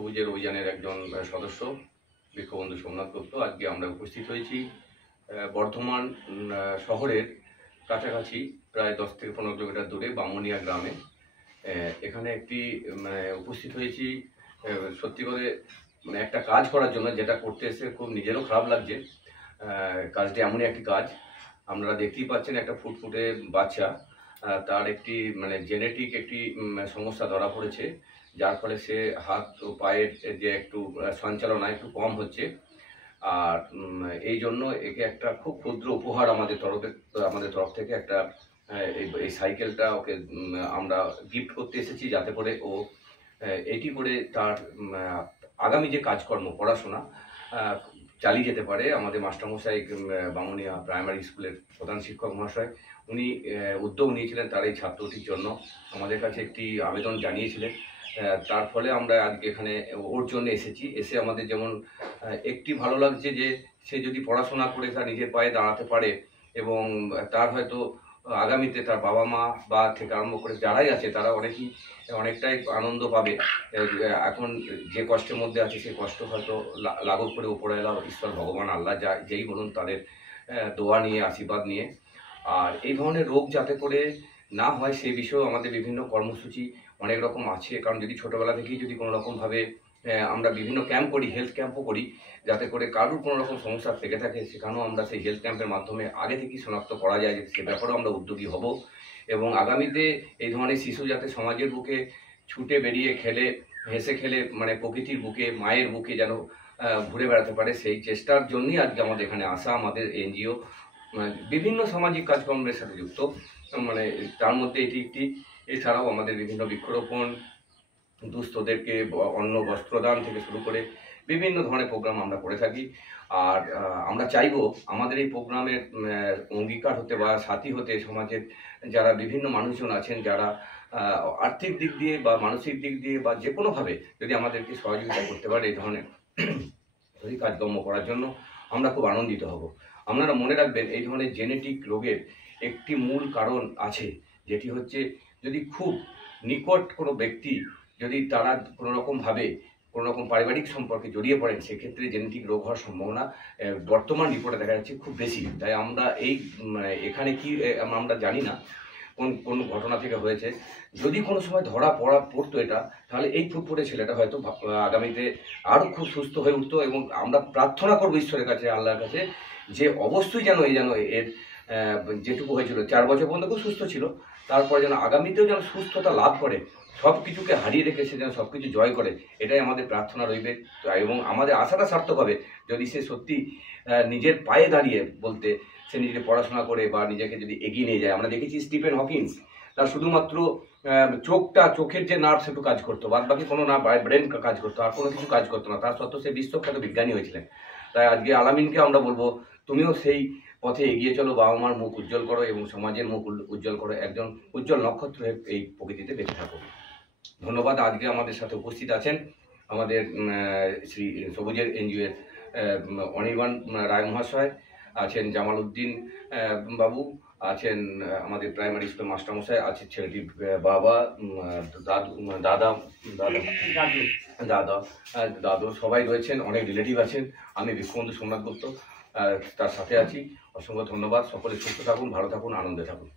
সবুজের অভিযানের একজন সদস্য বিক্ষবন্ধু সোমনাথ দত্ত। আজকে আমরা উপস্থিত হয়েছি বর্ধমান শহরের কাছাকাছি প্রায় 10 থেকে 15 কিলোমিটার দূরে বামুনিয়া গ্রামে। এখানে একটি উপস্থিত হয়েছি সত্যি করে একটা কাজ করার জন্য, যেটা করতে এসে খুব নিজেরও খারাপ লাগছে। কাজটি এমনই একটি কাজ, আপনারা দেখতেই পাচ্ছেন একটা ফুটফুটে বাচ্চা, তার একটি জেনেটিক একটি সমস্যা ধরা পড়েছে, যার ফলে সে হাত ও পায়ের যে একটু সঞ্চালনা একটু কম হচ্ছে। আর এই জন্য একে একটা খুব ক্ষুদ্র উপহার আমাদের তরফ থেকে একটা এই সাইকেলটা ওকে আমরা গিফট করতে এসেছি, যাতে করে ও এটি করে তার আগামী যে কাজকর্ম পড়াশোনা চালিয়ে যেতে পারে। আমাদের মাস্টারমশাই বামুনিয়া প্রাইমারি স্কুলের প্রধান শিক্ষক মহাশয় উনি উদ্যোগ নিয়েছিলেন তার এই ছাত্রটির জন্য, আমাদের কাছে একটি আবেদন জানিয়েছিলেন। তার ফলে আমরা আজকে এখানে ওর জন্য এসেছি। এসে আমাদের যেমন একটি ভালো লাগছে যে সে যদি পড়াশোনা করে তার নিজের পায়ে দাঁড়াতে পারে এবং তার হয়তো আগামীতে তার বাবা মা বা থেকে আরম্ভ করে যারাই আছে তারা অনেকটাই আনন্দ পাবে। এখন যে কষ্টের মধ্যে আছে সেই কষ্ট হয়তো লাঘব করে উপরওয়ালা ঈশ্বর ভগবান আল্লাহ যেই বলুন তাদের দোয়া নিয়ে আশীর্বাদ নিয়ে। আর এই ধরনের রোগ যাতে করে না হয় সেই বিষয়েও আমাদের বিভিন্ন কর্মসূচি অনেক রকম আছে। কারণ যদি ছোটোবেলা থেকেই যদি কোনো রকমভাবে আমরা বিভিন্ন ক্যাম্প করি, হেলথ ক্যাম্পও করি, যাতে করে কারোর কোনো রকম সমস্যা থেকে থাকে সেখানেও আমরা সেই হেলথ ক্যাম্পের মাধ্যমে আগে থেকেই শনাক্ত করা যায়, সে ব্যাপারেও আমরা উদ্যোগী হব। এবং আগামীতে এই ধরনের শিশু যাতে সমাজের বুকে ছুটে বেরিয়ে খেলে হেসে খেলে প্রকৃতির বুকে মায়ের বুকে যেন ঘুরে বেড়াতে পারে, সেই চেষ্টার জন্যই আজকে আমাদের এখানে আসা। আমাদের এনজিও বিভিন্ন সামাজিক কাজকর্মের সাথে যুক্ত, তার মধ্যে এটি একটি। এছাড়াও আমাদের বিভিন্ন বৃক্ষরোপণ, দুস্থদেরকে অন্ন বস্ত্রদান থেকে শুরু করে বিভিন্ন ধরনের প্রোগ্রাম আমরা করে থাকি। আর আমরা চাইবো আমাদের এই প্রোগ্রামের অঙ্গীকার হতে বা সাথী হতে সমাজের যারা বিভিন্ন মানুষজন আছেন, যারা আর্থিক দিক দিয়ে বা মানসিক দিক দিয়ে বা যে কোনোভাবে যদি আমাদেরকে সহযোগিতা করতে পারে এই ধরনের কাজকর্ম করার জন্য, আমরা খুব আনন্দিত হব। আপনারা মনে রাখবেন, এই ধরনের জেনেটিক রোগের একটি মূল কারণ আছে, যেটি হচ্ছে যদি খুব নিকট কোনো ব্যক্তি যদি তারা কোনো রকম পারিবারিক সম্পর্কে জড়িয়ে পড়েন, সেক্ষেত্রে জেনেটিক রোগ হওয়ার সম্ভাবনা বর্তমান রিপোর্টে দেখা যাচ্ছে খুব বেশি। তাই আমরা এখানে কি আমরা জানি না কোন ঘটনা থেকে হয়েছে। যদি কোনো সময় পড়তো এটা, তাহলে এই ফুটফুটে ছেলেটা হয়তো আগামীতে আরও খুব সুস্থ হয়ে উঠতো। এবং আমরা প্রার্থনা করবো ঈশ্বরের কাছে, আল্লাহর কাছে, যে অবশ্যই যেন এর যেটুকু হয়েছিল 4 বছর পর্যন্ত খুব সুস্থ ছিল, তারপরে যেন আগামীতেও যেন সুস্থতা লাভ করে, সব কিছুকে হারিয়ে রেখে সে যেন সব কিছু জয় করে, এটাই আমাদের প্রার্থনা রইবে। এবং আমাদের আশাটা সার্থক হবে যদি সে সত্যি নিজের পায়ে দাঁড়িয়ে বলতে সে নিজেকে পড়াশোনা করে বা নিজেকে যদি এগিয়ে নিয়ে যায়। আমরা দেখেছি স্টিফেন হকিন্স, তার শুধুমাত্র চোখের যে নার্ভ সেটু কাজ করতো, বাদ বাকি কোনো না ব্রেন কাজ করতো, আর কোনো কিছু কাজ করতো না, তার সত্ত্বেও সে বিশ্বখ্যাত বিজ্ঞানী হয়েছিলেন। তাই আজকে আলামিনকে আমরা বলবো, তুমিও সেই পথে এগিয়ে চলো, বাবা মার মুখ উজ্জ্বল করো এবং সমাজের মুখ উজ্জ্বল করো, একজন উজ্জ্বল নক্ষত্র হয়ে এই প্রকৃতিতে বেঁচে থাকো। ধন্যবাদ। আজকে আমাদের সাথে উপস্থিত আছেন আমাদের শ্রী সবুজের এনজিও এর অনির্বাণ রায় মহাশয়, আছেন জামাল উদ্দিন বাবু, আছেন আমাদের প্রাইমারি স্কুলের মাস্টারমশাই, আছে ছেলেটির বাবা, দাদু, সবাই রয়েছেন, অনেক রিলেটিভ আছেন। আমি বিক্ষবন্ধু সোমনাথ দত্ত তার সাথে আছি। অসংখ্য ধন্যবাদ। সকলে সুস্থ থাকুন, ভালো থাকুন, আনন্দে থাকুন।